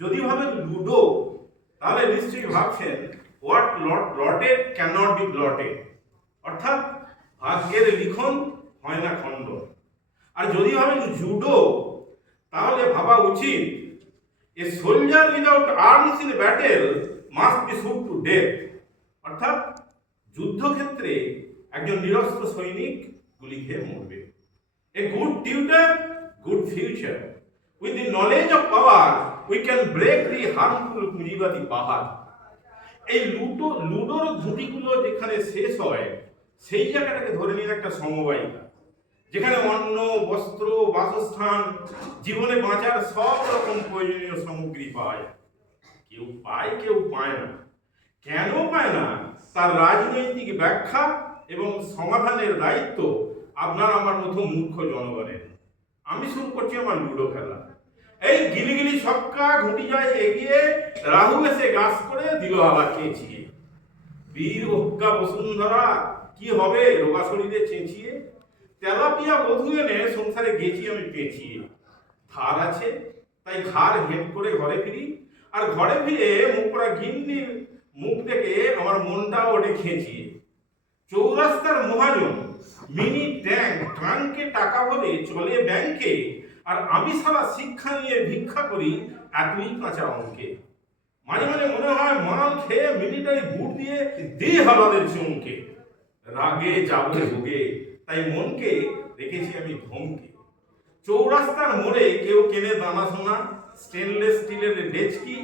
যদি ভাবেন লুডো, তাহলে নিশ্চয়ই ভাবছেন what lotted can not be blotted, অর্থাৎ ভাগ্যের লিখন হয় না খণ্ড। আর যদি ভাবেন জুডো, তাহলে ভাবা উচিত a soldier without arms in battle must be shoot to death, অর্থাৎ যুদ্ধক্ষেত্রে একজন নিরস্ত্র সৈনিক গুলি খেয়ে মরবে। A good tutor, good future, with the knowledge of power we can break the harmful পুঁজিবাদী পাহাড়। এই লুডোর গুটিগুলো যেখানে শেষ হয়, সেই জায়গাটাকে ধরে নিন একটা সমবায়িকা, যেখানে অন্ন, বস্ত্র, বাসস্থান, জীবনে বাঁচার সব রকম প্রয়োজনীয় সামগ্রী পায়। কেউ পায়, কেউ পায় না। কেন পায় না, তার রাজনৈতিক ব্যাখ্যা এবং সমাধানের দায়িত্ব আপনার আমার মতো মূর্খ জনগণের। আমি শুরু করছি আমার লুডো খেলা। এই গিলিগিলি ছক্কা, ঘুটি যায় এগিয়ে, রাহু এসে গাছ করে দিল আলা চেঁচিয়ে। বীর হক্কা বসুন্ধরা, কি হবে রোগা শরীরে চেঁচিয়ে। তেলাপিয়া বধূ এনে সংসারে গেছি আমি পেঁচিয়ে। ধার আছে তাই ঘাড় হেঁট করে ঘরে ফিরি, আর ঘরে ফিরে মুখ পড়া গিন্নির মুখ দেখে আমার মনটা ওঠে খেঁচিয়ে। চৌরাস্তার মহাজন মিনি ট্যাঙ্ক ট্রাঙ্কে টাকা ভরে চলে ব্যাংকে, আর আমি সারা শিক্ষা নিয়ে ভিক্ষা করি এতই কাঁচা অঙ্কে। মাঝে মাঝে মনে হয় মাল খেয়ে মিলিটারি বুট দিয়ে দিই হালাদের চমকে। রাগে যাবে ভোগে, তাই মনকে রেখেছি আমি ধমকে। চৌরাস্তার মোড়ে কেউ কেনে দানা সোনা, স্টেনলেস স্টিলের ডেচকি,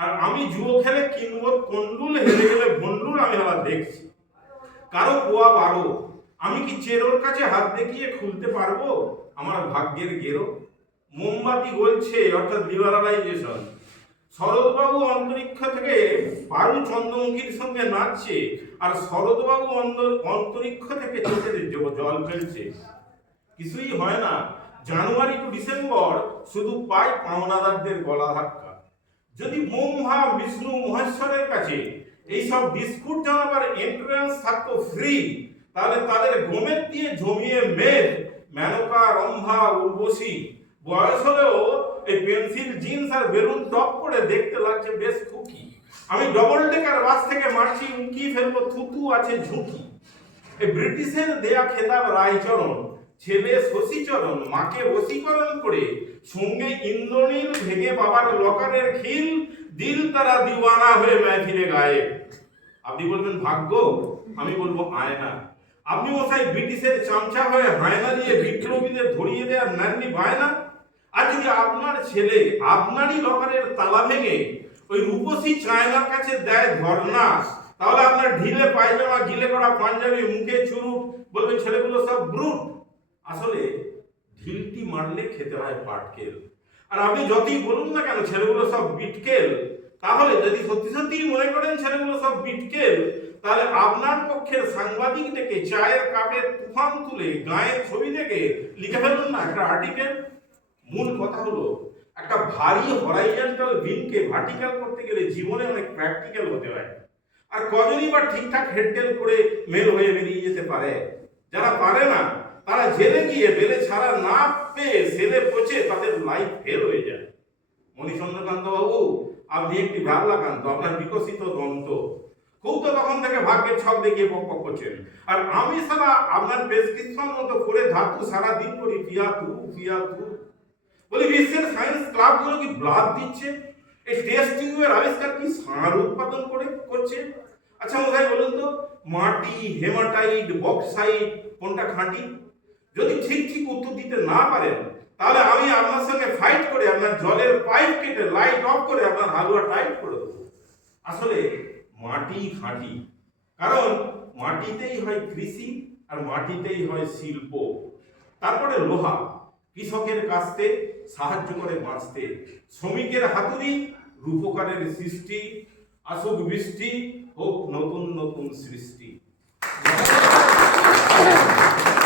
আর আমি জুয়ো খেলে কিনবো কন্ডুল, হেরে গেলে ভন্ডুল আমি হালা দেখছি। কারো পোয়া 12, আমি কি চেরোর কাছে হাত দেখিয়ে খুলতে পারবো আমার ভাগ্যের গেরো। মোমবাতি গলছে, অর্থাৎ লিবারালাইজেশন। শরৎবাবু অন্তরিক্ষ থেকে বারু চন্দ্রমুখীর সঙ্গে নাচছে, আর শরৎবাবু অন্তরিক্ষ থেকে চোখের জল ফেলছে। কিছুই হয় না, জানুয়ারি টু ডিসেম্বর শুধু পাই পাওনাদারদের গলা ধাক্কা। যদি ব্রহ্মা বিষ্ণু মহেশ্বরের কাছে এইসব বিস্কুট জানাবার এন্ট্রান্স থাকতো ফ্রি, তাহলে তাদের গোমের দিয়ে জমিয়ে মেদ, মেনকা, রম্ভা, উর্বশী বয়স হলেও এই পেন্সিল জিন্স আর বেলুন টপ করে দেখতে লাগছে বেশ খুকি। আমি ডবল ডেকার বাস থেকে মারছি উঁকি, ফেলবো থুতু আছে ঝুঁকি। এই ব্রিটিশের দেয়া খেতাব রায়চরণ, ছেলে শশীচরণ মাকে বশীকরণ করে, সঙ্গে ইন্দ্রনীল ভেঙে বাবার লকারের খিল, দিল তারা দিওয়ানা হয়ে মেহফিলে গায়ে। আপনি বলবেন ভাগ্য, আমি বলবো আয়না। আপনি মশাই ব্রিটিশের চামচা হয়ে হায়না দিয়ে বিপ্লবীদের ধরিয়ে দেওয়ার নান্নি বায়না। আর যদি আপনার ছেলে আপনারই লকারের তালা ভেঙে ওই রূপসী চায়নার কাছে দেয় ধর্ণা, তাহলে আপনার ঢিলে পায়জামা, গিলে করা পাঞ্জাবি, মুখে চুরুট, বলবে ছেলেগুলো সব ব্রুট। আসলে ঢিলটি মারলে খেতে হয় পাটকেল। আর আপনি যতই বলুন না কেন ছেলেগুলো সব বিটকেল, তাহলে যদি সত্যি সত্যি মনে করেন ছেলেগুলো সব বিটকেল, তাহলে আপনার পক্ষের সাংবাদিক ডেকে চায়ের কাপে তুফান তুলে গায়ের ছবি দেখে লিখে ফেলুন না একটা আর্টিকেল। মূল কথা হলো, একটা ভারী হরাইজন্টাল বিমকে ভার্টিক্যাল করতে গেলে জীবনে অনেক প্র্যাকটিক্যাল হতে হয়। আর কজনই বা ঠিকঠাক হেডটেল করে মেল হয়ে বেরিয়ে যেতে পারে। যারা পারে না, তারা জেলে গিয়ে বেলে ছাড়া না পেয়ে সেলে পচে তাদের লাইফ ফেল হয়ে যায়। মণিচন্দ্রকান্ত বাবু, আপনি একটি ভাবলাকান্ত, আপনার বিকশিত দন্ত। খুব তো তখন থেকে ভাগ্যের ছক দেখিয়ে পক করছেন। আর আমি সারা আপনার প্রেসক্রিপশন মতো করে ধাতু সারা দিন করি পিয়া তু। বলি বিশ্বের সায়েন্স ক্লাবগুলো কি ব্লাড দিচ্ছে? এই টেস্ট টিউবের আবিষ্কার কি সার উৎপাদন করছে? আচ্ছা মশাই বলুন তো, মাটি, হেমাটাইট, বক্সাইট কোনটা খাঁটি? যদি ঠিক উত্তর দিতে না পারেন, তাহলে আমি আপনার সঙ্গে ফাইট করে আপনার জলের পাইপ কেটে লাইট অফ করে আপনার হালুয়া টাইট করে দেবো। আসলে মাটি খাঁটি, কারণ মাটিতেই হয় কৃষি, আর মাটিতেই হয় শিল্প। তারপরে লোহা, কৃষকের কাস্তে সাহায্য করে বাঁচতে। শ্রমিকের হাতুড়ি, রূপকারের সৃষ্টি। আসুক বৃষ্টি, হোক নতুন নতুন সৃষ্টি।